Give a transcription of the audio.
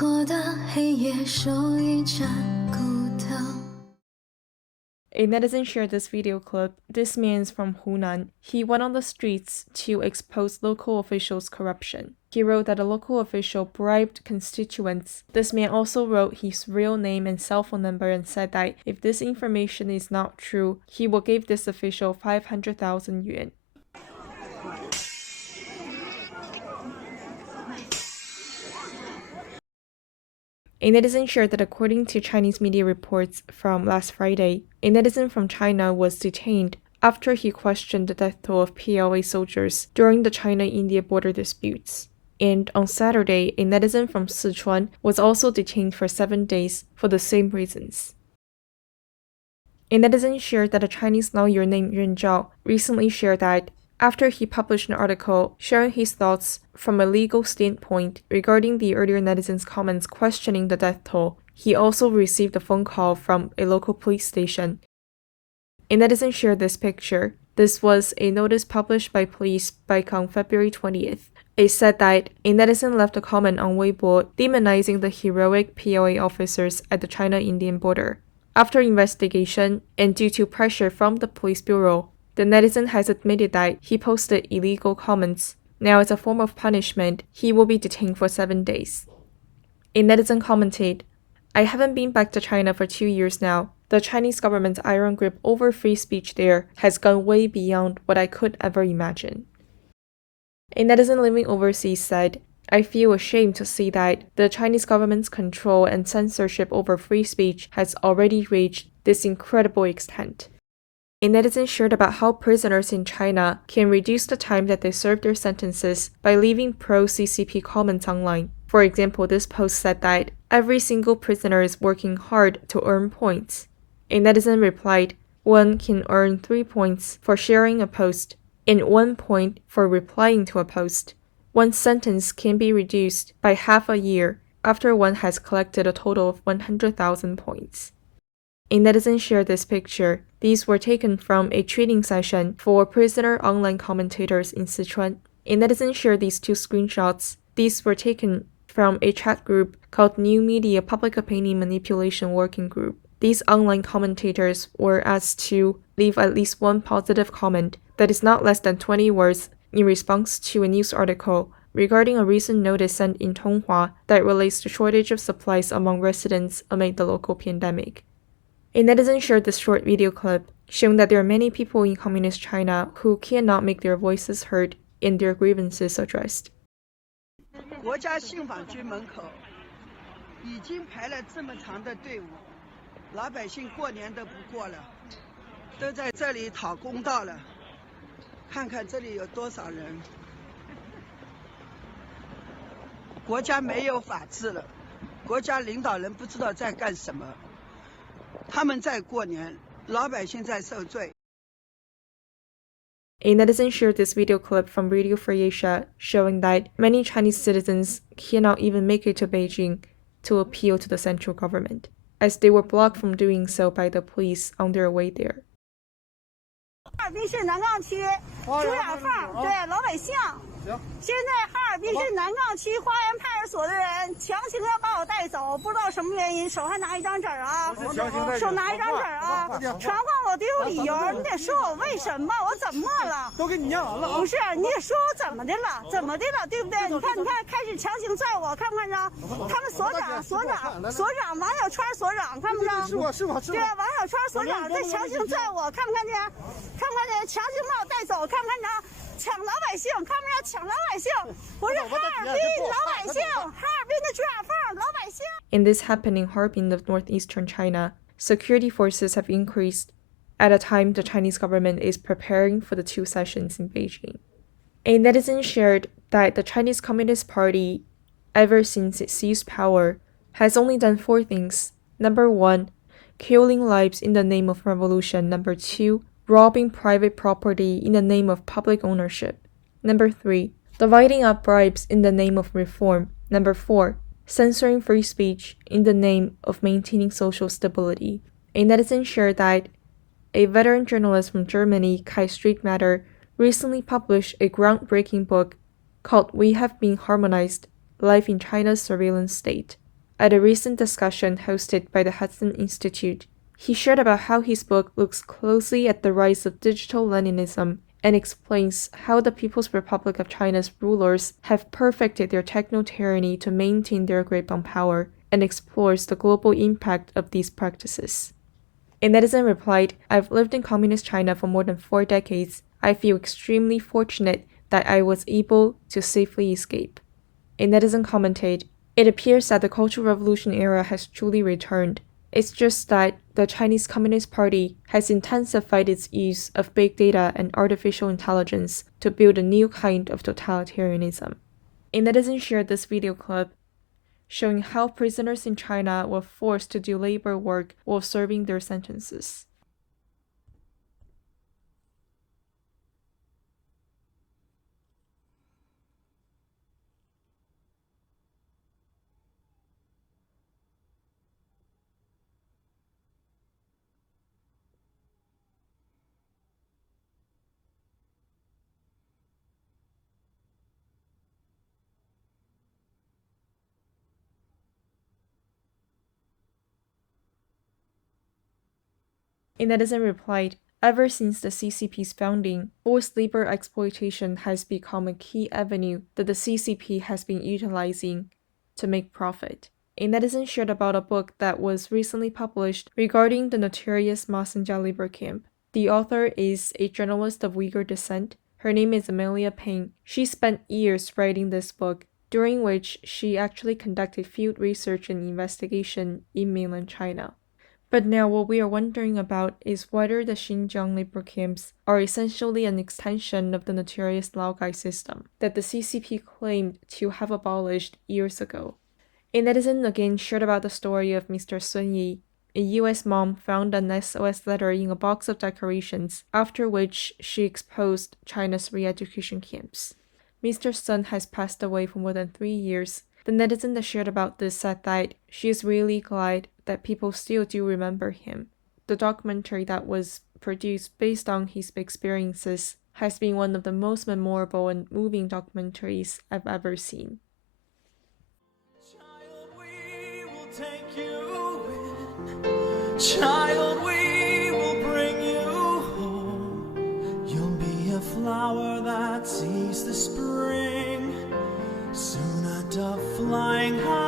错的黑夜手一盏孤灯。A netizen shared this video clip. This man is from Hunan. He went on the streets to expose local officials' corruption. He wrote that a local official bribed constituents. This man also wrote his real name and cell phone number and said that if this information is not true, he will give this official 500,000 yuan. A netizen shared that according to Chinese media reports from last Friday, a netizen from China was detained after he questioned the death toll of PLA soldiers during the China-India border disputes. And on Saturday, a netizen from Sichuan was also detained for 7 days for the same reasons. A netizen shared that a Chinese lawyer named Ren Zhao recently shared that after he published an article sharing his thoughts from a legal standpoint regarding the earlier netizen's comments questioning the death toll, he also received a phone call from a local police station. A netizen shared this picture. This was a notice published by police back on February 20th. It said that a netizen left a comment on Weibo demonizing the heroic PLA officers at the China-Indian border. After investigation and due to pressure from the police bureau, the netizen has admitted that he posted illegal comments. Now, as a form of punishment, he will be detained for 7 days. A netizen commented, "I haven't been back to China for 2 years now. The Chinese government's iron grip over free speech there has gone way beyond what I could ever imagine." A netizen living overseas said, "I feel ashamed to see that the Chinese government's control and censorship over free speech has already reached this incredible extent." A netizen shared about how prisoners in China can reduce the time that they serve their sentences by leaving pro-CCP comments online. For example, this post said that every single prisoner is working hard to earn points. A netizen replied, "One can earn 3 points for sharing a post, and 1 point for replying to a post. One sentence can be reduced by half a year after one has collected a total of 100,000 points." A netizen shared this picture. These were taken from a training session for prisoner online commentators in Sichuan. A netizen shared these 2 screenshots. These were taken from a chat group called New Media Public Opinion Manipulation Working Group. These online commentators were asked to leave at least 1 positive comment that is not less than 20 words in response to a news article regarding a recent notice sent in Tonghua that relates to shortage of supplies among residents amid the local pandemic. A netizen shared this short video clip showing that there are many people in communist China who cannot make their voices heard and their grievances addressed. 国家信访局门口已经排了这么长的队伍，老百姓过年都不过了，都在这里讨公道了。看看这里有多少人，国家没有法治了，国家领导人不知道在干什么。他们在过年，老百姓在受罪。 A netizen shared this video clip from Radio Free Asia showing that many Chinese citizens cannot even make it to Beijing to appeal to the central government, as they were blocked from doing so by the police on their way there. 哈尔滨市南岗区朱亚凤对老百姓。现在哈尔滨市南岗区花园派出所的人强行要把我带走，不知道什么原因，手还拿一张纸啊，手拿一张纸啊，传唤我得有理由，你得说我为什么，我怎么了？都给你念完了啊！不是，你得说我怎么的了，怎么的了，对不对？你看，开始强行拽我，看不看着？他们所长王小川所长，看不着？是我。对，王小川所长在强行拽我，看不看见？看不看见？强行把我带走，看不看着？ 抢老百姓，看不着抢老百姓，不是哈尔滨老百姓，哈尔滨的朱亚凤老百姓。In this happening Harbin of northeastern China, security forces have increased at a time the Chinese government is preparing for the 2 sessions in Beijing. A netizen shared that the Chinese Communist Party, ever since it seized power, has only done 4 things. Number 1, killing lives in the name of revolution. Number 2, robbing private property in the name of public ownership. Number 3, dividing up bribes in the name of reform. Number 4, censoring free speech in the name of maintaining social stability. A netizen shared that a veteran journalist from Germany, Kai Streetmatter, recently published a groundbreaking book called We Have Been Harmonized: Life in China's Surveillance State. at a recent discussion hosted by the Hudson Institute. He shared about how his book looks closely at the rise of digital Leninism and explains how the People's Republic of China's rulers have perfected their techno-tyranny to maintain their grip on power, and explores the global impact of these practices. A netizen replied, "I've lived in communist China for more than 4 decades. I feel extremely fortunate that I was able to safely escape." A netizen commented, "It appears that the Cultural Revolution era has truly returned. It's just that the Chinese Communist Party has intensified its use of big data and artificial intelligence to build a new kind of totalitarianism." A netizen shared this video clip showing how prisoners in China were forced to do labor work while serving their sentences. A netizen replied, "Ever since the CCP's founding, forced labor exploitation has become a key avenue that the CCP has been utilizing to make profit." A netizen shared about a book that was recently published regarding the notorious Masenjia labor camp. The author is a journalist of Uyghur descent. Her name is Amelia Ping. She spent years writing this book, during which she actually conducted field research and investigation in mainland China. But now what we are wondering about is whether the Xinjiang labor camps are essentially an extension of the notorious Laogai system that the CCP claimed to have abolished years ago. A netizen again shared about the story of Mr. Sun Yi. A US mom found an SOS letter in a box of decorations, after which she exposed China's re-education camps. Mr. Sun has passed away for more than 3 years. The netizen that shared about this said that she is really glad that people still do remember him. The documentary that was produced based on his experiences has been one of the most memorable and moving documentaries I've ever seen. Child, we will take you in. Child, we will bring you home. You'll be a flower that sees the spring. Soon a dove flying high